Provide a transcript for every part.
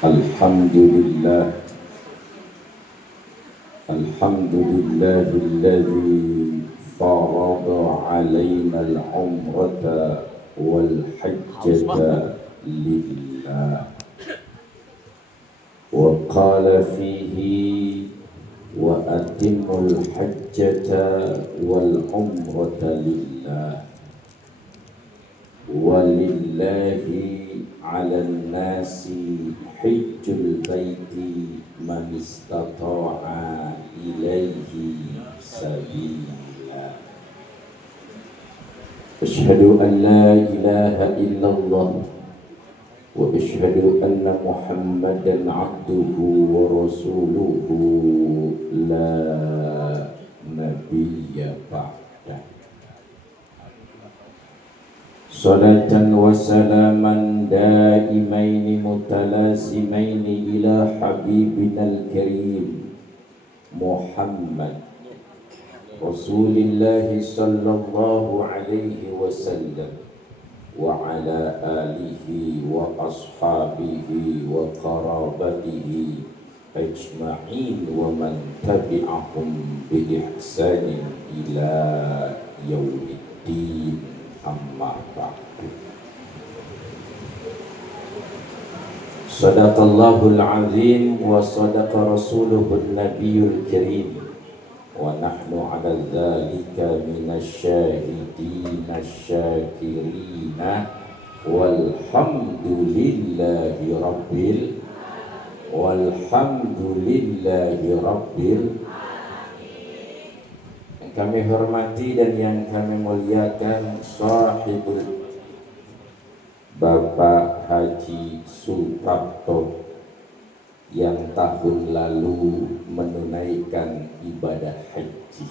Alhamdulillah, alladzi farada alaina al-umrata wal hajjata lillah wa qala fihi wa atimul hajjata wal umrata lillah walillahi 'alan nasi hajjul baiti man istata'a ilaihi sabila. Asyhadu an la ilaha illallah wa asyhadu anna Muhammadan 'abduhu wa rasuluhu la nabiyya ba'da. Salatan wa salaman daimaini mutalazimaini ila habibinal karim Muhammad Rasulillahi sallallahu alaihi wasallam wa ala alihi wa ashabihi wa qarabatihi ajma'in wa man tabi'ahum bi ihsanin ila yaumiddin. Amma ba'du. Sadaqallahul azim wa sadaqa rasuluhun nabiyul karim wa nahnu ala dzalika minasyahidina syakirina walhamdulillahi rabbil. Kami hormati dan yang kami muliakan sahibul Bapak Haji Suprapto yang tahun lalu menunaikan ibadah haji.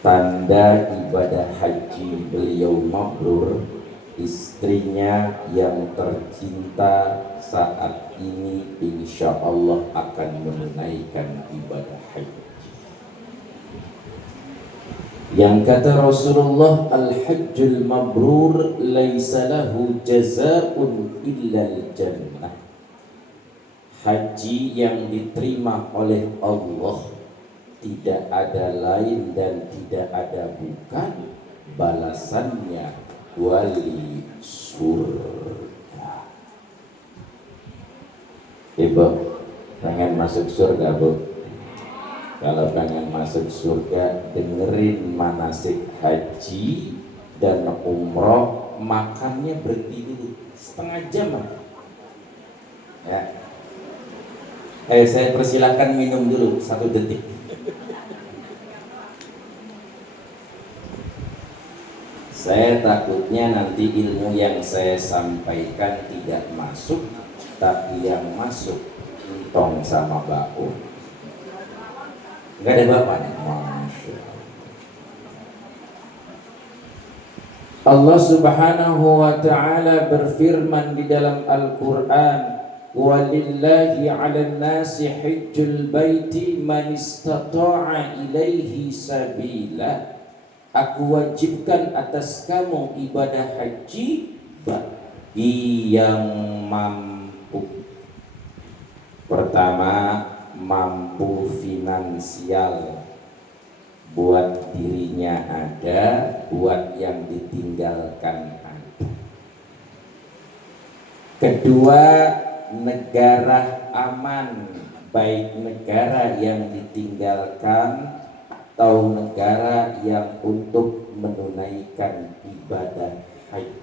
Tanda ibadah haji beliau mabrur, istrinya yang tercinta saat ini insya Allah akan menunaikan ibadah haji. Yang kata Rasulullah, al-hajjul mabrur laisa lahu jazaa'un illal jannah. Haji yang diterima oleh Allah tidak ada lain dan tidak ada bukan balasannya wali surga. Ibu pengen masuk surga, Bu? Kalau pengen masuk surga, dengerin manasik haji dan umroh, makannya berhenti dulu setengah jam ya. Saya persilahkan minum dulu 1 detik. Saya takutnya nanti ilmu yang saya sampaikan tidak masuk, tapi yang masuk entong sama baun. Enggak ada bapak. Masya Allah subhanahu wa ta'ala berfirman di dalam Al-Quran, walillahi 'alan nasi hajjul baiti man istata'a ilaihi sabila. Aku wajibkan atas kamu ibadah haji bagi yang mampu. Pertama, mampu finansial, buat dirinya ada, buat yang ditinggalkan ada. Kedua, negara aman, baik negara yang ditinggalkan atau negara yang untuk menunaikan ibadah haji.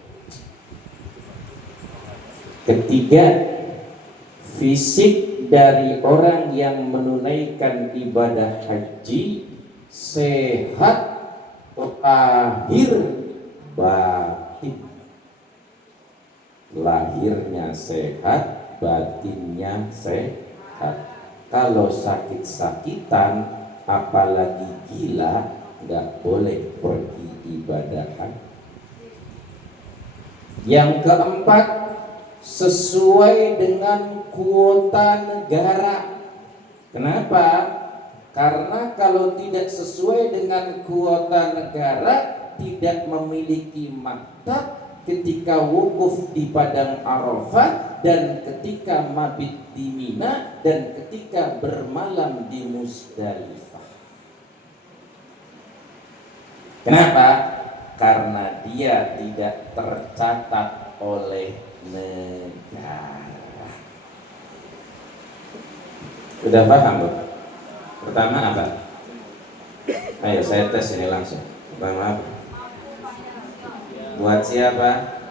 Ketiga, fisik dari orang yang menunaikan ibadah haji sehat lahir batin. Lahirnya sehat, batinnya sehat. Kalau sakit-sakitan, apalagi gila, nggak boleh pergi ibadah haji. Yang keempat, sesuai dengan kuota negara. Kenapa? Karena kalau tidak sesuai dengan kuota negara, tidak memiliki maktab ketika wukuf di padang Arafah, dan ketika mabit di Mina, dan ketika bermalam di Musdalifah. Kenapa? Karena dia tidak tercatat oleh negara. Sudah paham, Bu? Pertama apa? Ayo saya tes ini langsung. Bang, maaf. Buat siapa?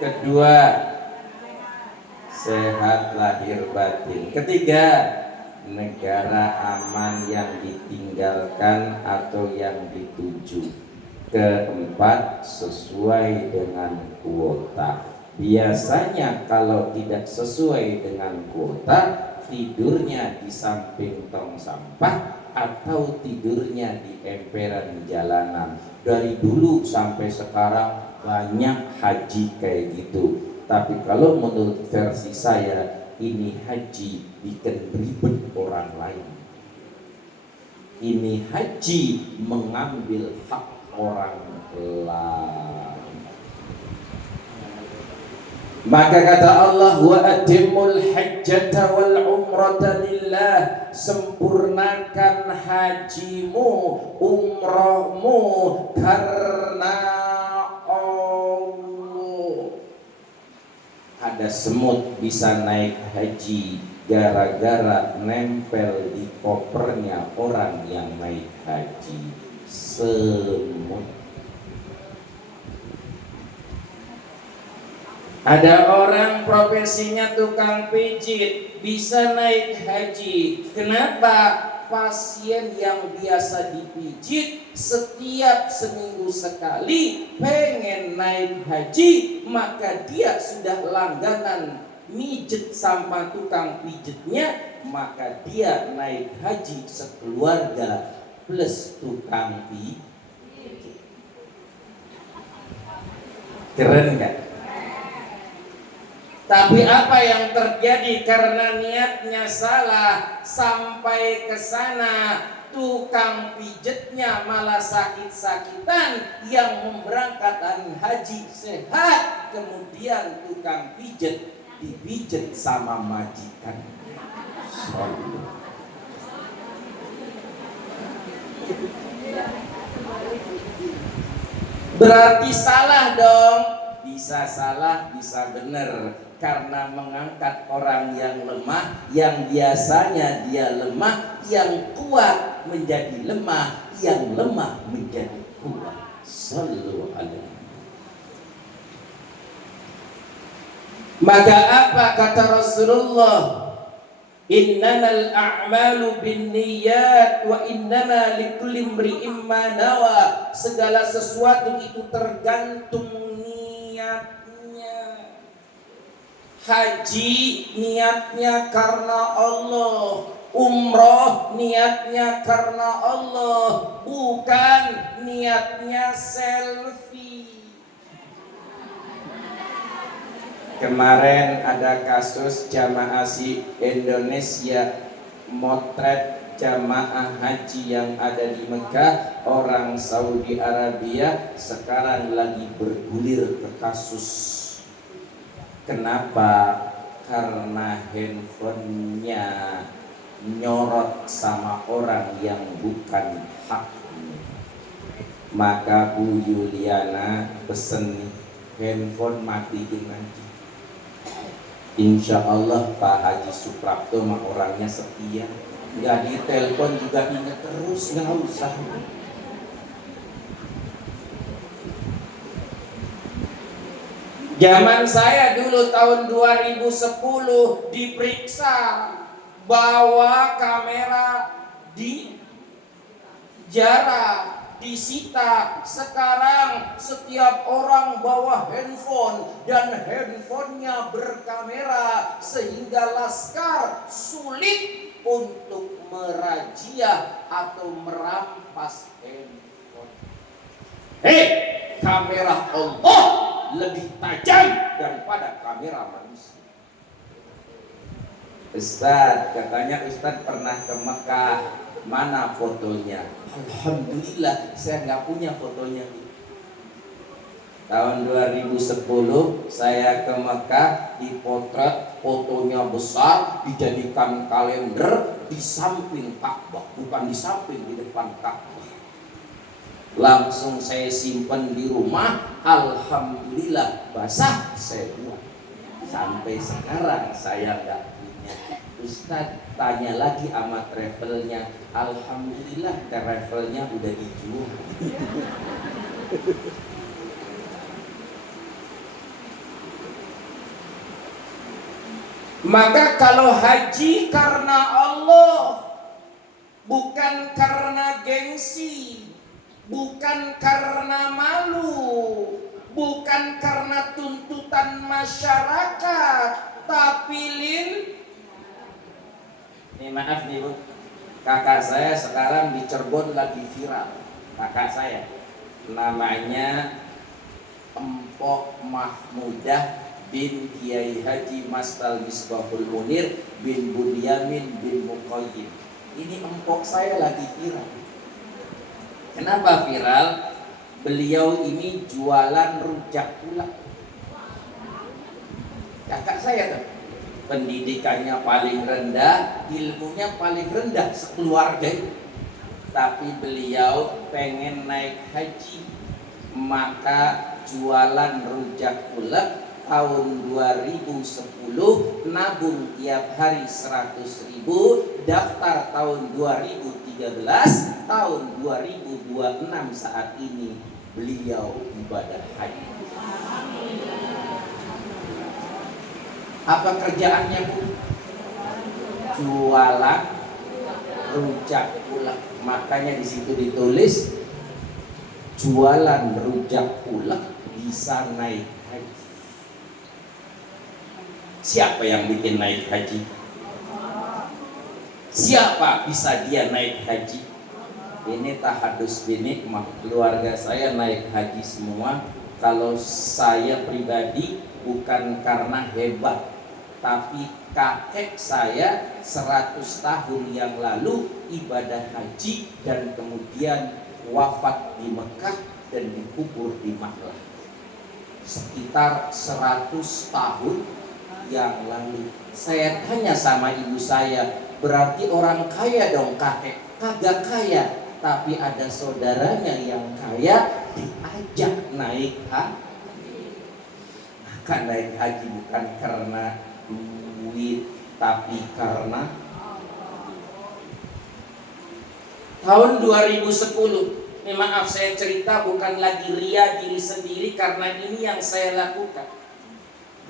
Kedua, sehat lahir batin. Ketiga, negara aman yang ditinggalkan atau yang dituju. Keempat, sesuai dengan kuota. Biasanya kalau tidak sesuai dengan kuota, tidurnya di samping tong sampah atau tidurnya di emperan jalanan. Dari dulu sampai sekarang banyak haji kayak gitu. Tapi kalau menurut versi saya, ini haji bikin ribet orang lain. Ini haji mengambil hak orang lain. Maka kata Allah, wa atimul hajjata wal umrata lillah, sempurnakan hajimu, umrahmu karena Allah. Ada semut bisa naik haji gara-gara nempel di kopernya orang yang naik haji. Semut. Ada orang profesinya tukang pijit bisa naik haji. Kenapa? Pasien yang biasa dipijit setiap seminggu sekali pengen naik haji, maka dia sudah langganan mijet sama tukang pijitnya, maka dia naik haji sekeluarga plus tukang pijit. Keren gak? Tapi apa yang terjadi karena niatnya salah, sampai ke sana tukang pijetnya malah sakit-sakitan, yang memberangkatkan haji sehat, kemudian tukang pijet dipijet sama majikan. Berarti salah dong. Bisa salah, bisa benar, karena mengangkat orang yang lemah, yang biasanya dia lemah, yang kuat menjadi lemah, yang lemah menjadi kuat. Sallu alaihi. Maka apa kata Rasulullah? Innamal a'malu binniyat wa innama likulli imri'in ma nawa. Segala sesuatu itu tergantung niatnya. Haji niatnya karena Allah, umroh niatnya karena Allah, bukan niatnya selfie. Kemarin ada kasus jamaah Indonesia motret jamaah haji yang ada di Mekah, orang Saudi Arabia, sekarang lagi bergulir ke kasus. Kenapa? Karena handphonenya nyorot sama orang yang bukan haknya. Maka Bu Yuliana pesen handphone matiin aja. Insya Allah Pak Haji Suprapto mah orangnya setia, nggak ditelepon juga ingat terus, nggak usah. Zaman saya dulu tahun 2010 diperiksa, bawa kamera di jarak, disita. Sekarang setiap orang bawa handphone dan handphonenya berkamera, sehingga laskar sulit untuk merazia atau merampas handphone. Kamera Allah lebih tajam daripada kamera manusia. Ustaz, katanya Ustaz pernah ke Mekah, mana fotonya? Alhamdulillah saya nggak punya fotonya. Tahun 2010 saya ke Mekah, dipotret, fotonya besar, dijadikan kalender di samping Ka'bah, bukan di samping, di depan Ka'bah. Langsung saya simpan di rumah, alhamdulillah basah, saya buat. Sampai sekarang saya nggak punya. Ustadz tanya lagi sama travelnya, alhamdulillah travelnya udah dijual. Maka kalau haji karena Allah, bukan karena gengsi, bukan karena malu, bukan karena tuntutan masyarakat, tapi ini maaf nih Bu, kakak saya sekarang di Cirebon lagi viral. Kakak saya namanya Empok Mahmudah bin Kiai Haji Mastal Misbahul Munir bin Bunyamin bin Muqayyim. Ini empok saya lagi viral. Kenapa viral? Beliau ini jualan rujak ulek. Kakak saya tuh, pendidikannya paling rendah, ilmunya paling rendah sekeluarga. Tapi beliau pengen naik haji, maka jualan rujak ulek. Tahun 2010 nabung tiap hari 100.000, daftar tahun 2013, tahun 2026 saat ini beliau ibadah haji. Apa kerjaannya Bu? Jualan rujak ulek. Makanya di situ ditulis jualan rujak ulek bisa naik haji. Siapa yang bikin naik haji? Siapa bisa dia naik haji? Ini tahadus binikmah, keluarga saya naik haji semua. Kalau saya pribadi bukan karena hebat, tapi kakek saya 100 tahun yang lalu ibadah haji dan kemudian wafat di Mekah dan dikubur di Makkah. Sekitar 100 tahun yang lalu. Saya tanya sama ibu saya, berarti orang kaya dong kakek? Kagak kaya, tapi ada saudaranya yang kaya diajak naik haji. Maka naik haji bukan karena duit, tapi karena tahun 2010. Ini maaf saya cerita bukan lagi ria diri sendiri, karena ini yang saya lakukan.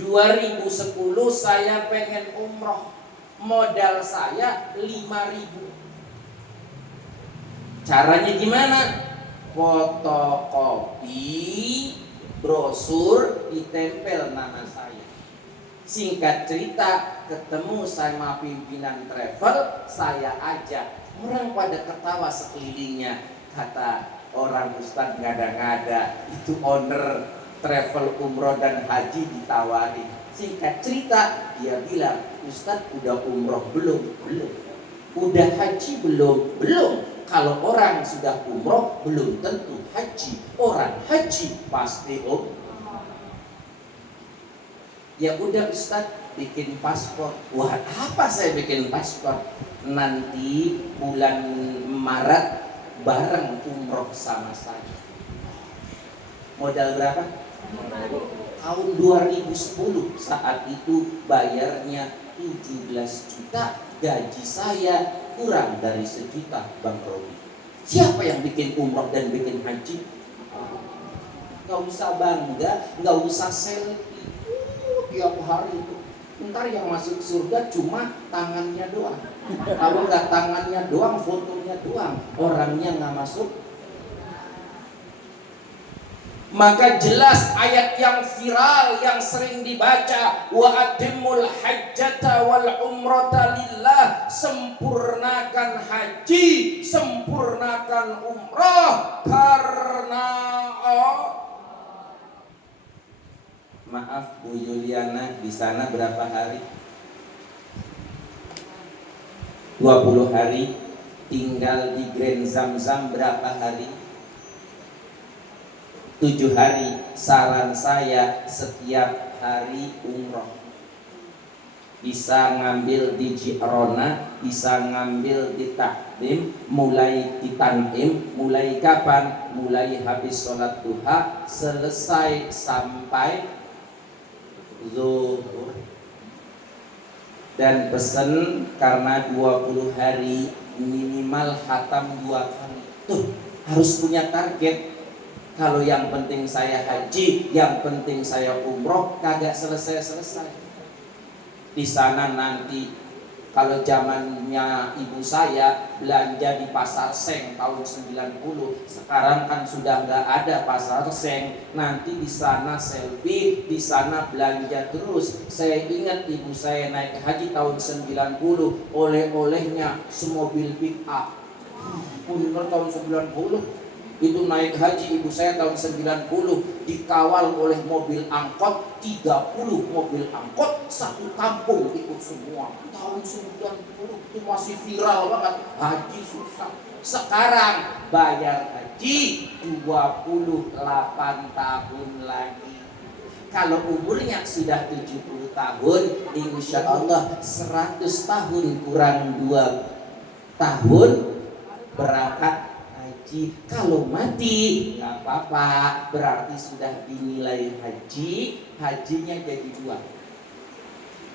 2010 saya pengen umroh, modal saya 5.000. Caranya gimana? Fotokopi brosur, ditempel nama saya. Singkat cerita, ketemu sama pimpinan travel, saya ajak. Orang pada ketawa sekelilingnya. Kata orang Ustadz ngada-ngada, itu owner travel umroh dan haji ditawari. Singkat cerita, dia bilang, Ustadz udah umroh belum? Belum. Udah haji belum? Belum. Kalau orang sudah umroh belum tentu haji. Orang haji pasti ya udah Ustadz bikin paspor. Wah, apa saya bikin paspor? Nanti bulan Maret bareng umroh sama saya. Modal berapa? Tahun 2010, saat itu bayarnya 17 juta, gaji saya kurang dari 1 juta, Bang Robi. Siapa yang bikin umroh dan bikin haji? Gak usah bangga, gak usah selfie. Tiap hari itu. Ntar yang masuk surga cuma tangannya doang. Kalau nggak tangannya doang, fotonya doang, orangnya nggak masuk. Maka jelas ayat yang viral yang sering dibaca, wa atimul hajjata wal umrata lillah, sempurnakan haji, sempurnakan umrah karena Maaf Bu Yuliana, di sana berapa hari? 20 hari. Tinggal di Grand Zamzam berapa hari? 7 hari. saran saya setiap hari umroh. Bisa ngambil di Jirona, bisa ngambil di Takdim, mulai di Tan'im, mulai kapan? Mulai habis sholat duha, selesai sampai zuhur. Dan pesen karena 20 hari minimal khatam 2 kali. Tuh, harus punya target. Kalau yang penting saya haji, yang penting saya umroh, kagak selesai-selesai. Di sana nanti kalau zamannya ibu saya belanja di pasar Seng tahun 90, sekarang kan sudah nggak ada pasar Seng. Nanti di sana selfie, di sana belanja terus. Saya ingat ibu saya naik haji tahun 90, oleh-olehnya semobil pick up. Bener tahun 90 itu naik haji ibu saya tahun 90, dikawal oleh mobil angkot 30 mobil angkot, satu kampung ikut semua. Tahun 90 itu masih viral banget, haji susah. Sekarang bayar haji 28 tahun lagi. Kalau umurnya sudah 70 tahun, insya Allah 100 tahun kurang 2 tahun berangkat. Kalau mati nggak apa-apa, berarti sudah dinilai haji, hajinya jadi 2.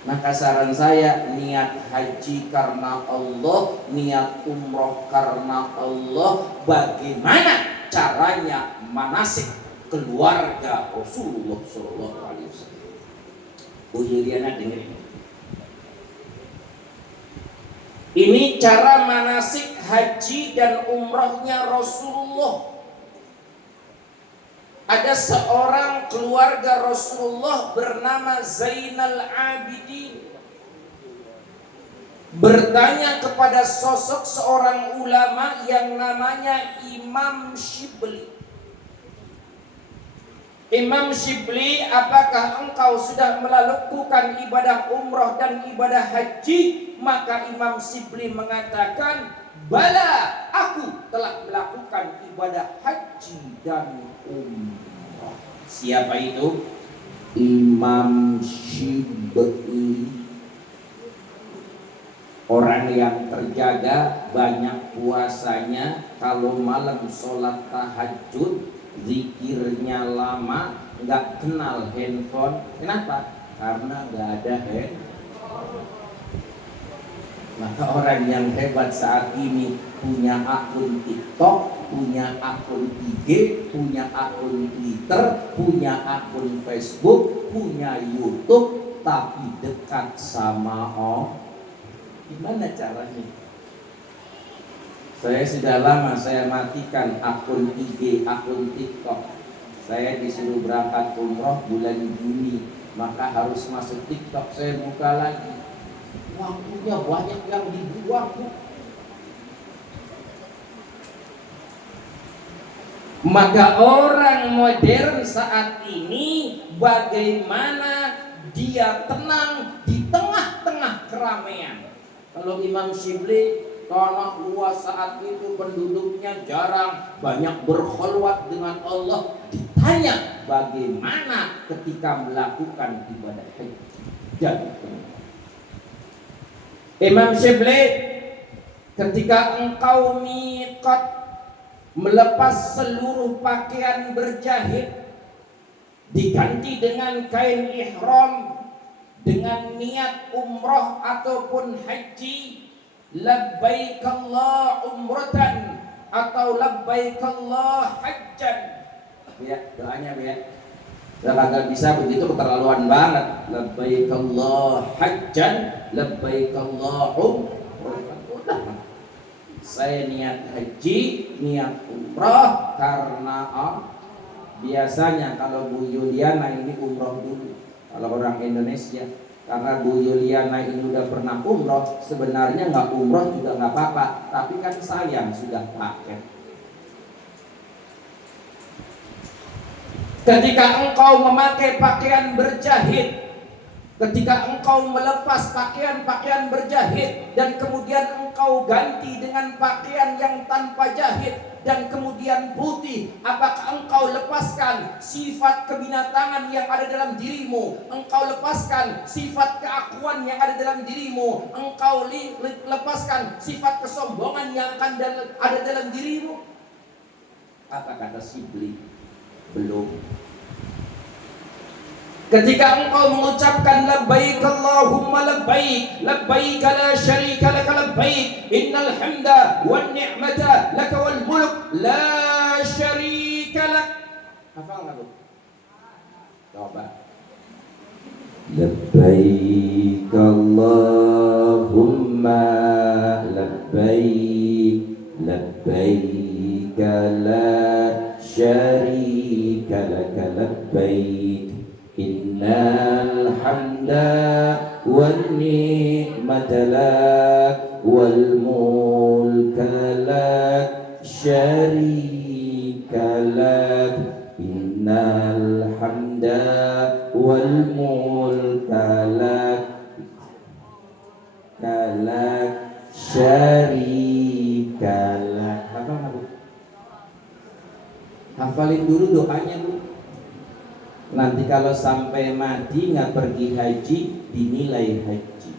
Maka saran saya, niat haji karena Allah, niat umroh karena Allah. Bagaimana caranya manasik keluarga Rasulullah SAW? Bu Yuliana dengerin. Ini cara manasik haji dan umrahnya Rasulullah. Ada seorang keluarga Rasulullah bernama Zainal Abidin, bertanya kepada sosok seorang ulama yang namanya Imam Shibli. Imam Shibli, apakah engkau sudah melakukan ibadah umrah dan ibadah haji? Maka Imam Shibli mengatakan, bala, aku telah melakukan ibadah haji dan umrah. Siapa itu? Imam Shibli. Orang yang terjaga, banyak puasanya, kalau malam sholat tahajud, zikirnya lama, nggak kenal handphone. Kenapa? Karena nggak ada handphone. Maka orang yang hebat saat ini punya akun TikTok, punya akun IG, punya akun Twitter, punya akun Facebook, punya YouTube, tapi dekat sama Allah. Gimana caranya? Saya sudah lama saya matikan akun IG, akun TikTok. Saya disuruh berangkat umroh bulan Juni, maka harus masuk TikTok. Saya buka lagi, waktunya banyak yang dibuang. Maka orang modern saat ini bagaimana dia tenang di tengah-tengah keramaian. Kalau Imam Shibli, tanah luas saat itu penduduknya jarang, banyak berkhulwat dengan Allah. Ditanya bagaimana ketika melakukan ibadah haji dan umrah. Imam Shibli, ketika engkau miqat, melepas seluruh pakaian berjahit, diganti dengan kain ihram, dengan niat umrah ataupun haji, labbaik Allah umratan atau labbaik Allah hajjan. Ya, doanya ya. Kalau kagak bisa begitu keterlaluan banget. Labbaik Allah hajjan, labbaik Allah umratan. Saya niat haji, niat umrah karena biasanya kalau Bu Yuliana ini umrah dulu. Kalau orang Indonesia, karena Bu Yuliana ini udah pernah umroh, sebenarnya nggak umroh juga nggak apa-apa, tapi kan sayang sudah paket. Ketika engkau memakai pakaian berjahit, ketika engkau melepas pakaian berjahit dan kemudian engkau ganti dengan pakaian yang tanpa jahit, dan kemudian putih, apakah engkau lepaskan sifat kebinatangan yang ada dalam dirimu, engkau lepaskan sifat keakuan yang ada dalam dirimu, engkau lepaskan sifat kesombongan yang akan ada dalam dirimu? Apa kata Sibli? Belum. Ketika engkau mengucapkan labbaik Allahumma labbaik, labbaik la syarika laka labbaik, innal hamda wan ni'mata laka wal mulk la syarika lak. Hafal enggak, Bu? Coba. Labbaik Allahumma labbaik, labbaik la syarika laka labbaik, innal hamda wan ni'mata lak wal mulka lak syarika lak, innal hamda wal mulka lak syarika lak. Hafalin dulu doanya, Bu. Nanti kalau sampai mati nggak pergi haji, dinilai haji.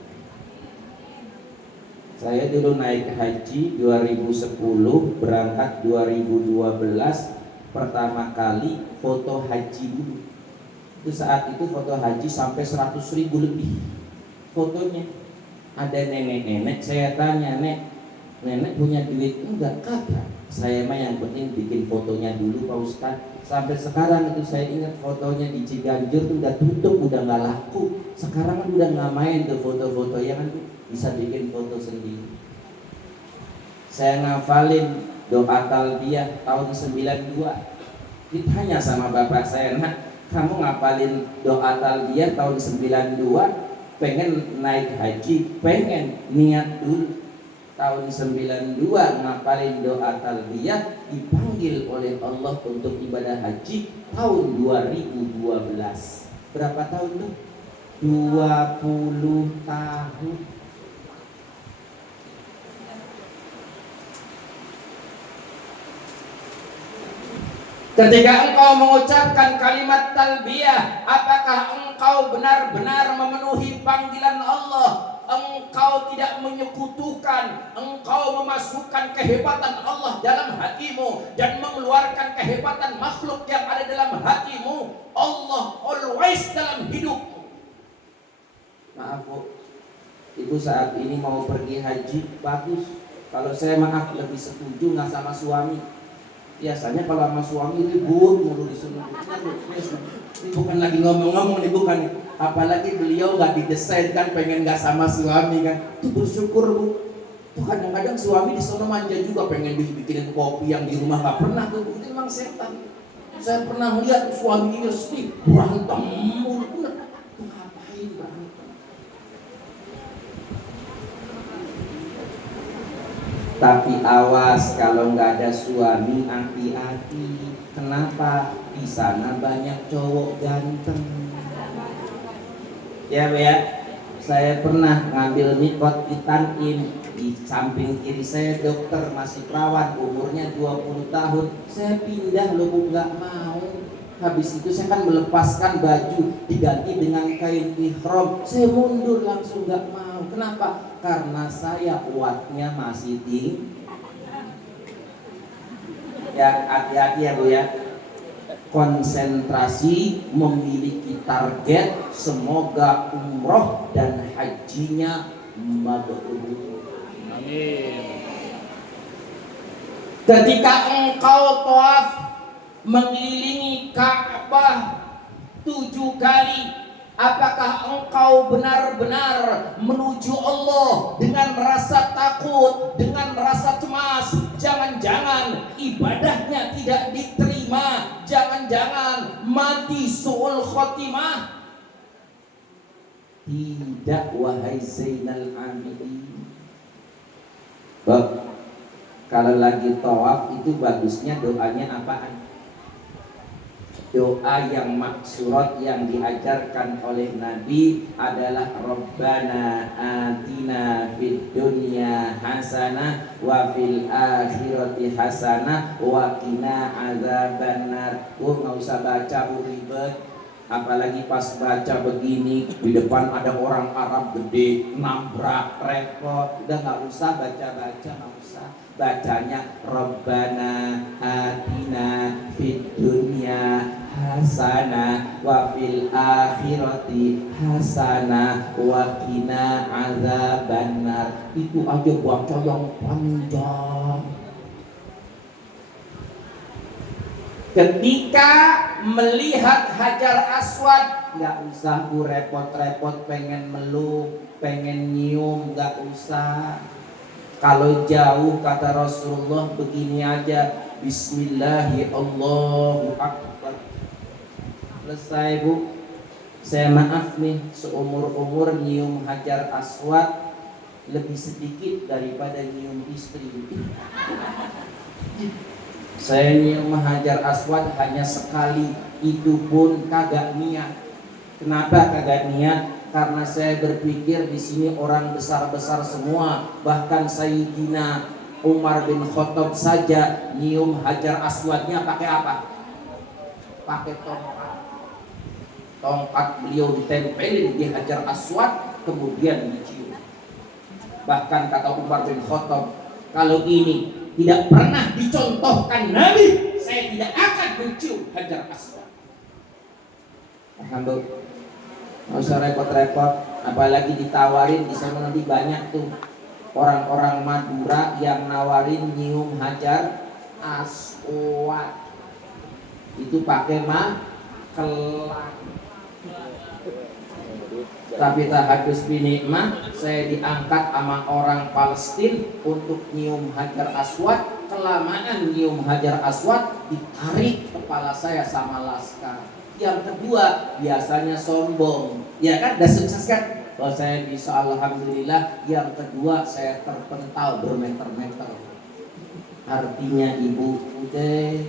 Saya dulu naik haji 2010, berangkat 2012, pertama kali foto haji dulu. Itu saat itu foto haji sampai 100.000 lebih fotonya. Ada nenek-nenek, saya tanya, nenek punya duit? Enggak, kagak. Saya mah yang penting bikin fotonya dulu Pak Ustadz. Sampai sekarang itu saya ingat fotonya di Ciganjur tuh udah tutup, udah nggak laku. Sekarang kan udah nggak main tuh foto-foto, ya kan bisa bikin foto sendiri. Saya ngafalin doa talbiyah tahun 92. Ditanya sama bapak saya, nak, kamu ngapalin doa talbiyah tahun 92, pengen naik haji? Pengen, niat dulu. Tahun 92 ngapalin doa talbiyah, dipanggil oleh Allah untuk ibadah haji tahun 2012. Berapa tahun tuh? 20 tahun. Ketika engkau mengucapkan kalimat talbiyah, apakah engkau benar-benar memenuhi panggilan Allah? Engkau tidak menyekutukan, engkau memasukkan kehebatan Allah dalam hatimu dan mengeluarkan kehebatan makhluk yang ada dalam hatimu. Allah always dalam hidupmu. Maaf, Bu, Ibu saat ini mau pergi haji, bagus. Kalau saya maaf lebih setuju nggak sama suami. Biasanya kalau sama suami ribut mulu disuruh. Ini bukan lagi ngomong-ngomong nih, bukan. Apalagi beliau nggak didesain kan pengen nggak sama suami kan. Itu bersyukur, Bu. Tuh kadang-kadang suami di sono manja juga, pengen bikinin kopi yang di rumah nggak pernah tuh. Itu memang setan. Saya pernah lihat suami ini sedih berantem mulu. Ngapain berantem? Tapi awas kalau nggak ada suami, hati-hati. Kenapa? Di sana banyak cowok ganteng. Ya, Bu, ya. Saya pernah ngambil mikot di Tankim. Di samping kiri saya dokter, masih perawat, umurnya 20 tahun. Saya pindah loh, Bu, nggak mau. Habis itu saya kan melepaskan baju, diganti dengan kain ihram. Saya mundur langsung, nggak mau. Kenapa? Karena saya wattnya masih tinggi. Ya, hati-hati ya, Bu, ya. Konsentrasi, memiliki target, semoga umroh dan hajinya mabrur. Amin. Ketika engkau tawaf mengelilingi Ka'bah 7 kali, apakah engkau benar-benar menuju Allah dengan rasa takut, dengan rasa cemas? Jangan-jangan ibadahnya tidak diterima, jangan-jangan mati su'ul khotimah. Tidak, wahai Zainal Abidin. Kalau lagi tawaf itu bagusnya doanya apaan? Doa yang maksurat yang diajarkan oleh Nabi adalah Rabbana atina fid dunya hasanah wa fil akhirati hasanah wa qina adzabannar. Nggak usah baca ribet. Apalagi pas baca begini di depan ada orang Arab gede nabrak repot. Udah nggak usah baca-baca, nggak usah. Bacanya Rabbana atina fid dunya hasanah wa fil akhirati hasanah wa qina adzabannar. Itu aja baca yang panjang. Ketika melihat Hajar Aswad, nggak usah ku repot-repot pengen meluk, pengen nyium, nggak usah. Kalau jauh kata Rasulullah begini aja, Bismillahi Allahu Akbar. Selesai bu. Saya maaf nih, seumur-umur nyium Hajar Aswad lebih sedikit daripada nyium istri. Saya nyium Hajar Aswad hanya sekali, itu pun kagak niat. Kenapa kagak niat? Karena saya berpikir di sini orang besar-besar semua, bahkan Sayyidina Umar bin Khattab saja nyium Hajar Aswadnya pakai apa? Pakai tongkat. Tongkat beliau ditempelin di Hajar Aswad, kemudian dicium. Bahkan kata Umar bin Khattab, kalau ini tidak pernah dicontohkan Nabi, saya tidak akan mencium Hajar Aswad. Alhamdulillah. Nggak usah repot-repot, apalagi ditawarin. Di sana nanti banyak tuh orang-orang Madura yang nawarin nyium Hajar Aswad. Itu pakai makelang. Tapi tahadus binikmah, saya diangkat sama orang Palestina untuk nyium Hajar Aswad. Kelamaan nyium Hajar Aswad, ditarik kepala saya sama laskar. Yang kedua, biasanya sombong, ya kan, udah sukses kan? Kalau saya bisa alhamdulillah. Yang kedua, saya terpental bermeter-meter. Artinya ibu udah.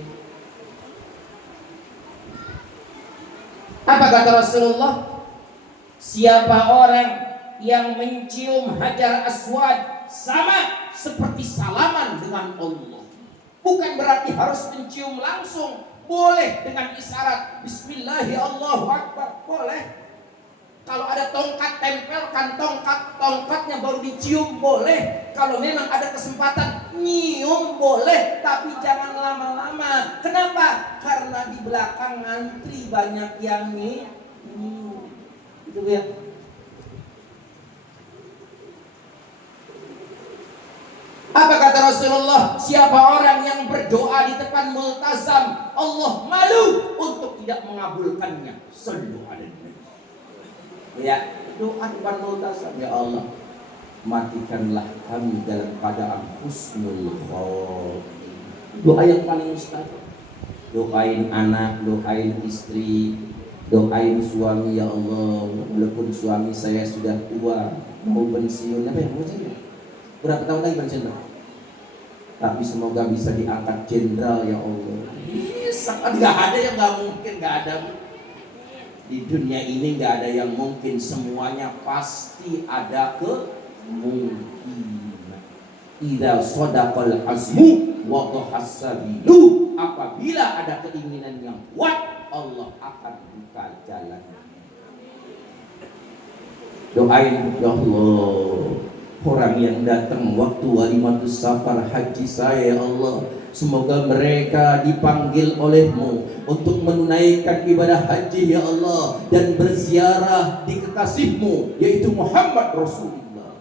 Apa kata Rasulullah? Siapa orang yang mencium Hajar Aswad sama seperti salaman dengan Allah. Bukan berarti harus mencium langsung. Boleh dengan isyarat Bismillahirrahmanirrahim, boleh. Kalau ada tongkat, tempelkan tongkatnya baru dicium, boleh. Kalau memang ada kesempatan nyium, boleh, tapi jangan lama-lama. Kenapa? Karena di belakang ngantri banyak yang nyium. Itu ya. Apa kata Rasulullah? Siapa orang yang berdoa di depan multazam, Allah malu untuk tidak mengabulkannya. Sallu alaihi. Ya, doa di depan multazam, ya Allah, matikanlah kami dalam keadaan husnul khotimah. Doa yang paling mustajab. Doain anak, doain istri, doain suami, ya Allah, walaupun suami saya sudah tua, mau pensiun, apa yang mau saya? Berapa tahun lagi pensiun? Tapi semoga bisa diangkat jenderal, ya Allah. Sangat gak ada yang gak mungkin, gak ada. Di dunia ini gak ada yang mungkin, semuanya pasti ada kemungkinan. Idza shadaqal azmu wa tahassabilu. Apabila ada keinginan yang kuat, Allah akan buka jalan. Doain, ya Allah, orang yang datang waktu walimatus safar haji saya, ya Allah, semoga mereka dipanggil oleh-Mu untuk menunaikan ibadah haji, ya Allah, dan berziarah di kekasih-Mu, yaitu Muhammad Rasulullah.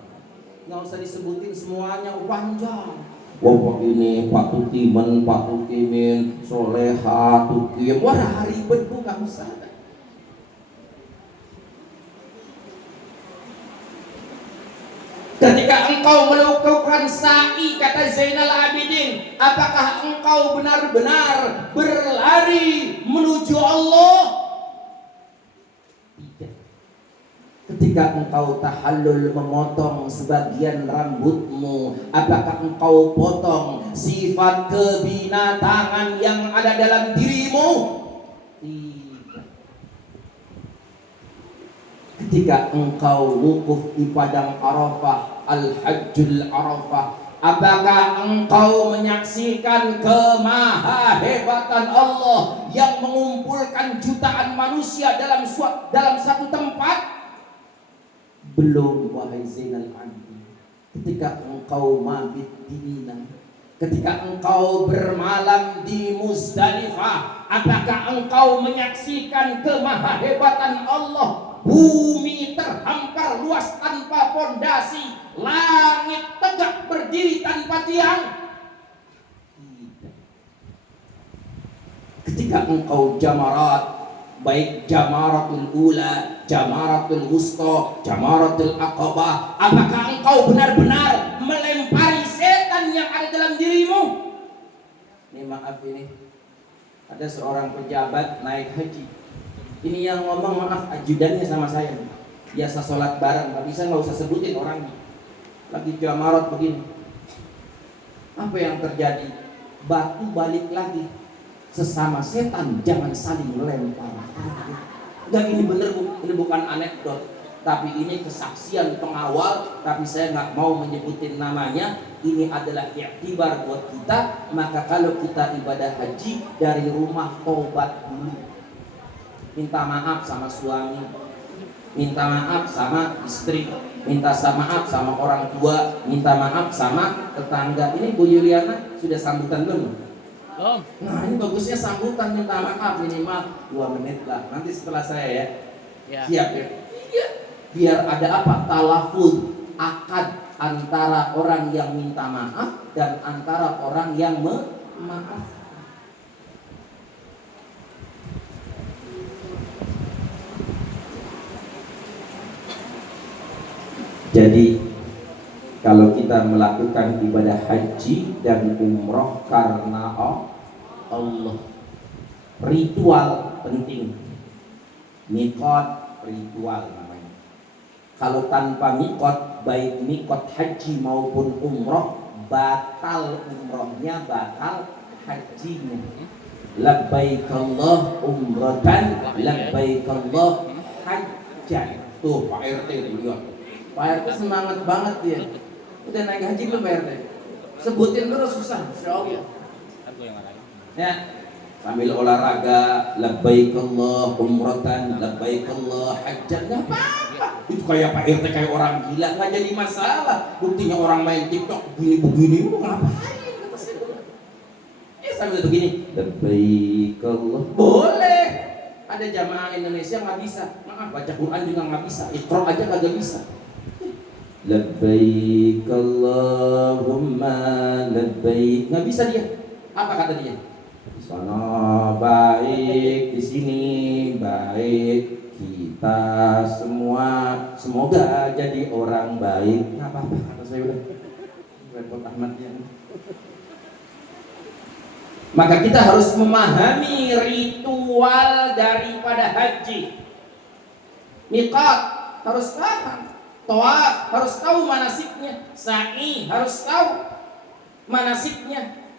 Nggak usah disebutin semuanya, panjang. Wah, ini Pak Tukiman, Pak Tukimin, Soleha, Tukim, wah ribet bu, nggak usah. Ketika engkau melakukan sa'i, kata Zainal Abidin, apakah engkau benar-benar berlari menuju Allah? Tidak. Ketika engkau tahallul memotong sebagian rambutmu, apakah engkau potong sifat kebinatangan yang ada dalam dirimu? Tidak. Ketika engkau wukuf di padang Arafah, Al-Hajjul Arafah, apakah engkau menyaksikan kemahahebatan Allah yang mengumpulkan jutaan manusia dalam satu tempat? Belum, wahai Zainal Abidin. Ketika engkau mabit di Mina, ketika engkau bermalam di Muzdalifah, apakah engkau menyaksikan kemahahebatan Allah? Bumi terhampar luas tanpa pondasi, langit tegak berdiri tanpa tiang. Tidak. Ketika engkau jamarat, baik jamaratul ula, jamaratul wusta, jamaratul aqabah, apakah engkau benar-benar melempari setan yang ada dalam dirimu? Ini maaf, ini ada seorang pejabat naik haji. Ini yang ngomong, maaf, ajudannya sama saya. Biasa sholat bareng, tapi saya nggak usah sebutin orangnya. Lagi jamarat begini. Apa yang terjadi? Batu balik lagi. Sesama setan jangan saling melempar. Enggak, ini bener Bu, ini bukan anekdot, tapi ini kesaksian pengawal, tapi saya nggak mau menyebutin namanya. Ini adalah iktibar buat kita. Maka kalau kita ibadah haji, dari rumah tobat dulu. Minta maaf sama suami, minta maaf sama istri, minta maaf sama orang tua, minta maaf sama tetangga. Ini Bu Yuliana sudah sambutan belum? Oh. Nah, ini bagusnya sambutan, minta maaf minimal 2 menit lah. Nanti setelah saya ya. Siap ya? Iya. Biar ada apa? Talafuz, akad antara orang yang minta maaf dan antara orang yang memaaf. Jadi kalau kita melakukan ibadah haji dan umroh karena Allah, ritual penting. Miqat ritual namanya. Kalau tanpa miqat, baik miqat haji maupun umroh, batal umrohnya, batal hajinya. Labbaik Allah umratan, labbaik Allah hajjan. Tuh Pak RT lihat. Pak RT semangat banget dia. Udah naik haji belum Pak RT? Sebutin terus susah, insyaallah. Ya, sambil olahraga, labbaik Allah umratan, labbaik Allah hajjan. Enggak apa-apa. Itu kayak Pak RT kayak orang gila, enggak jadi masalah. Buktinya orang main TikTok begini-begini, lu ngapain? Ya sambil begini, labbaik Allah. Boleh. Ada jamaah Indonesia nggak bisa. Maaf, baca Quran juga nggak bisa. Iqra aja kagak bisa. Labbaik Allahumma labbaik, nggak bisa dia. Apa kata dia? Di sana baik, di sini baik, kita semua semoga jadi orang baik. Nggak apa-apa kata saya, udah repot amatnya. Maka kita harus memahami ritual daripada haji. Miqat harus paham. Tawaf harus tahu manasiknya, sa'i harus tahu manasiknya.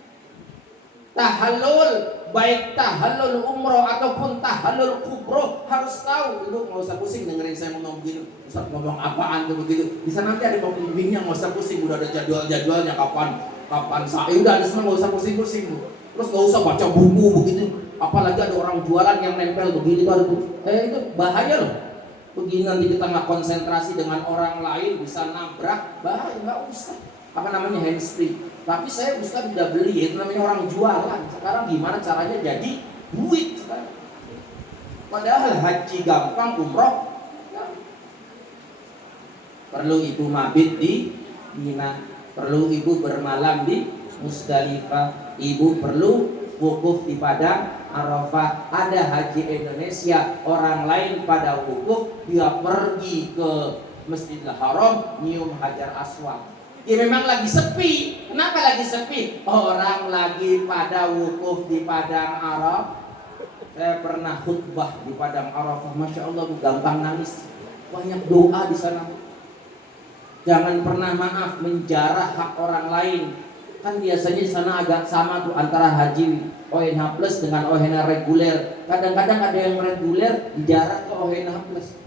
Tahallul, baik tahallul umroh ataupun tahallul kubro harus tahu. Lu nggak usah pusing dengerin saya ngomong begini. Ustaz ngomong apaan tuh begitu? Bisa nanti ada pembimbingnya, nggak usah pusing. Udah ada jadwalnya kapan sa'i, udah ada semua, nggak usah pusing-pusing. Terus nggak usah baca buku begitu. Apalagi ada orang jualan yang nempel begini tuh, itu bahaya loh. Begini nanti kita nggak konsentrasi dengan orang lain, bisa nabrak, bahaya. Nggak usah. Apa namanya, hands-free. Tapi saya Ustaz udah beli, itu namanya orang jualan. Sekarang gimana caranya jadi duit sekarang? Padahal haji gampang, umroh perlu ibu mabit di Mina, perlu ibu bermalam di Muzdalifah, ibu perlu wukuf di padang Arafah. Ada haji Indonesia, orang lain pada wukuf, dia pergi ke Masjidil Haram, nyium Hajar Aswad. Ya memang lagi sepi. Kenapa lagi sepi? Orang lagi pada wukuf di padang Arafah. Saya pernah khutbah di padang Arafah, masya Allah, gampang nangis. Banyak doa di sana. Jangan pernah maaf menjarah hak orang lain. Kan biasanya di sana agak sama tuh antara haji ONH plus dengan ONH reguler. Kadang-kadang ada yang reguler dijarah ke Ohena Plus.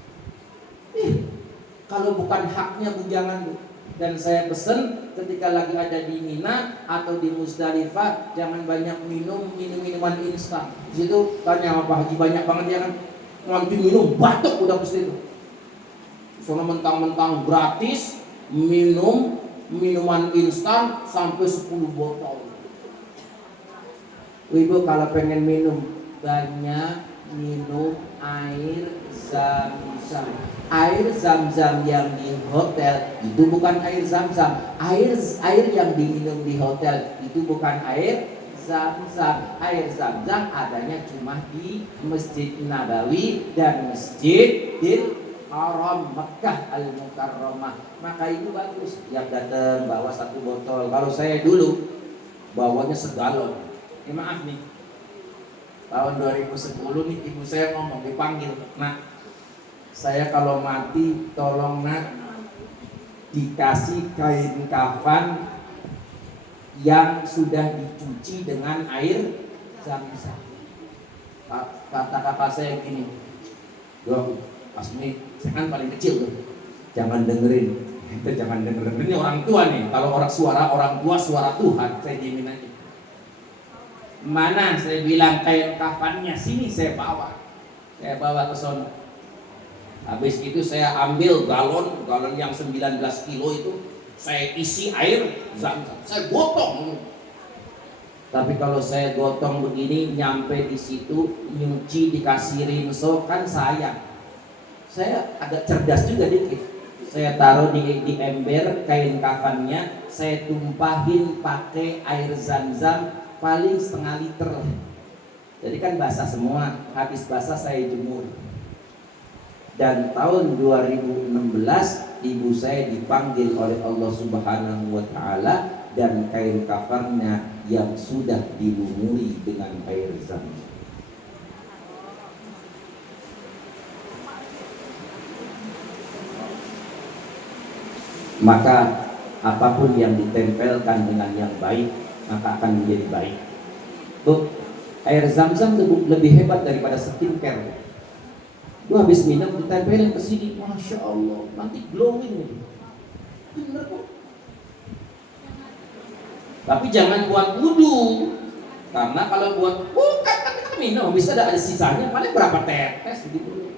Kalau bukan haknya bujangan Bu. Dan saya pesen ketika lagi ada di Mina atau di Musdalifah, jangan banyak minuman instan. Di situ tanya sama Pak Haji, banyak banget ya kan, nanti minum batuk udah pasti itu. Soalnya mentang-mentang gratis minuman instan sampai 10 botol. Ibu kalau pengen minum banyak minum air zam-zam. Air zam-zam yang di hotel itu bukan air zam-zam. Air yang diminum di hotel itu bukan air zam-zam. Air zam-zam adanya cuma di Masjid Nabawi dan Masjidil Haram Mekah Al-Mukarramah. Maka itu bagus. Yang datang bawa 1 botol. Kalau saya dulu bawanya segalon. Maaf nih, tahun 2010 nih ibu saya ngomong, dipanggil, nak, saya kalau mati tolong nak dikasih kain kafan yang sudah dicuci dengan air zam-zam. Kata kakak saya gini, Dok, Asmi, saya kan paling kecil tuh, jangan dengerin, jangan dengerin, ini orang tua nih, kalau suara orang tua suara Tuhan, saya diemin aja. Mana saya bilang kain kafannya, sini saya bawa ke sono. Habis itu saya ambil galon yang 19 kilo itu, saya isi air zam-zam, saya gotong. Tapi kalau saya gotong begini nyampe di situ nyuci dikasih rinso kan sayang. Saya agak cerdas juga dikit. Saya taruh di ember kain kafannya, saya tumpahin pakai air zam-zam paling setengah liter. Jadi kan basah semua, habis basah saya jemur. Dan tahun 2016 ibu saya dipanggil oleh Allah Subhanahu wa taala dan kain kafannya yang sudah dilumuri dengan air zam-zam. Maka apapun yang ditempelkan dengan yang baik maka akan menjadi baik. Tuh, air zam-zam lebih hebat daripada skincare. Lu habis minum ditempelin ke sini, masya Allah, nanti glowing. Bener kok. Tapi jangan buat wudhu, karena kalau buat bukan kan kita minum bisa ada sisanya, paling berapa tetes gitu.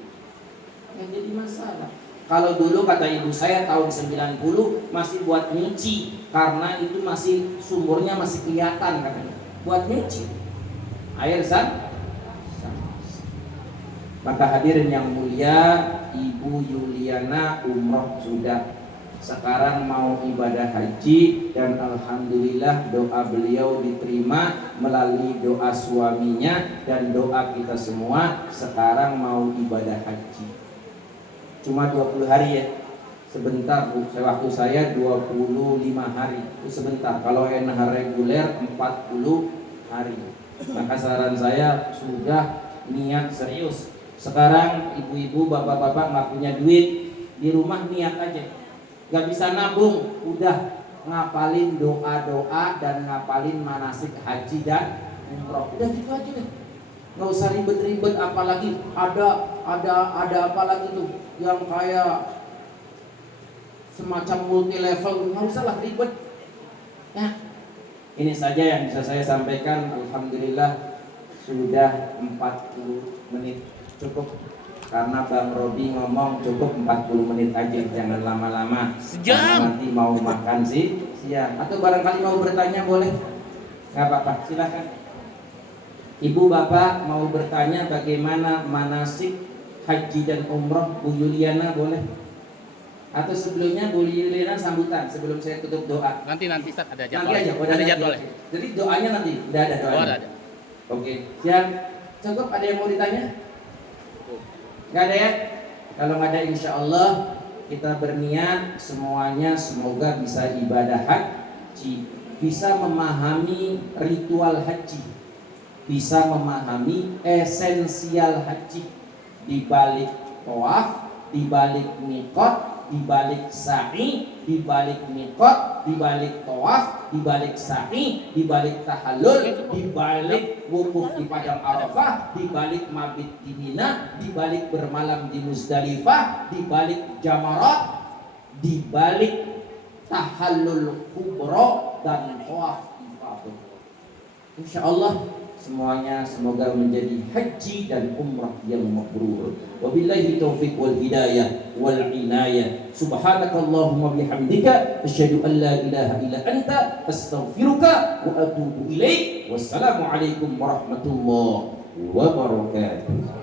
Yang jadi masalah. Kalau dulu kata ibu saya tahun 90 masih buat nyuci, karena itu masih sumurnya masih kelihatan katanya. Buat nyuci air zam. Maka hadirin yang mulia, Ibu Yuliana umroh sudah, sekarang mau ibadah haji dan alhamdulillah doa beliau diterima melalui doa suaminya dan doa kita semua. Sekarang mau ibadah haji. Cuma 20 hari ya, sebentar Bu. Waktu saya 25 hari, itu sebentar. Kalau NH reguler 40 hari. Maka saran saya sudah niat serius. Sekarang ibu-ibu, bapak-bapak nggak punya duit, di rumah niat aja. Gak bisa nabung, udah ngapalin doa-doa dan ngapalin manasik haji dan umroh. Udah gitu aja deh. Nggak usah ribet-ribet, apalagi ada apa lagi tuh yang kayak semacam multi level, nggak usah lah ribet ya. Ini saja yang bisa saya sampaikan. Alhamdulillah sudah 40 menit, cukup. Karena Bang Robi ngomong cukup 40 menit aja, jangan lama-lama. Karena nanti mau makan siang. Atau barangkali mau bertanya boleh, nggak apa-apa, silahkan. Ibu bapak mau bertanya bagaimana manasik haji dan umroh Bu Yuliana boleh? Atau sebelumnya Bu Yuliana sambutan sebelum saya tutup doa. Nanti Ustaz ada jadwal. Nanti aja, ada jadwal. Jadi doanya nanti, udah ada doanya. Oh, ada. Oke, siap. Cukup, ada yang mau ditanya? Nggak ada ya? Kalau nggak ada, insya Allah kita berniat semuanya semoga bisa ibadah haji, bisa memahami ritual haji, bisa memahami esensial haji, di balik tawaf, di balik mikot, di balik sa'i, di balik miqat, di balik tawaf, di balik sa'i, di balik tahallul, di balik wukuf di padang Arafah, di balik mabit di Mina, di balik bermalam di Muzdalifah, di balik jamarat, di balik tahallul kubra dan tawaf ifadah. Insyaallah semuanya semoga menjadi haji dan umrah yang mabrur. Wabillahi taufiq wal hidayah wal inayah. Subhanakallahumma bihamdika asyhadu an la ilaha illa anta astaghfiruka wa atubu ilaik. Wassalamu alaikum warahmatullahi wabarakatuh.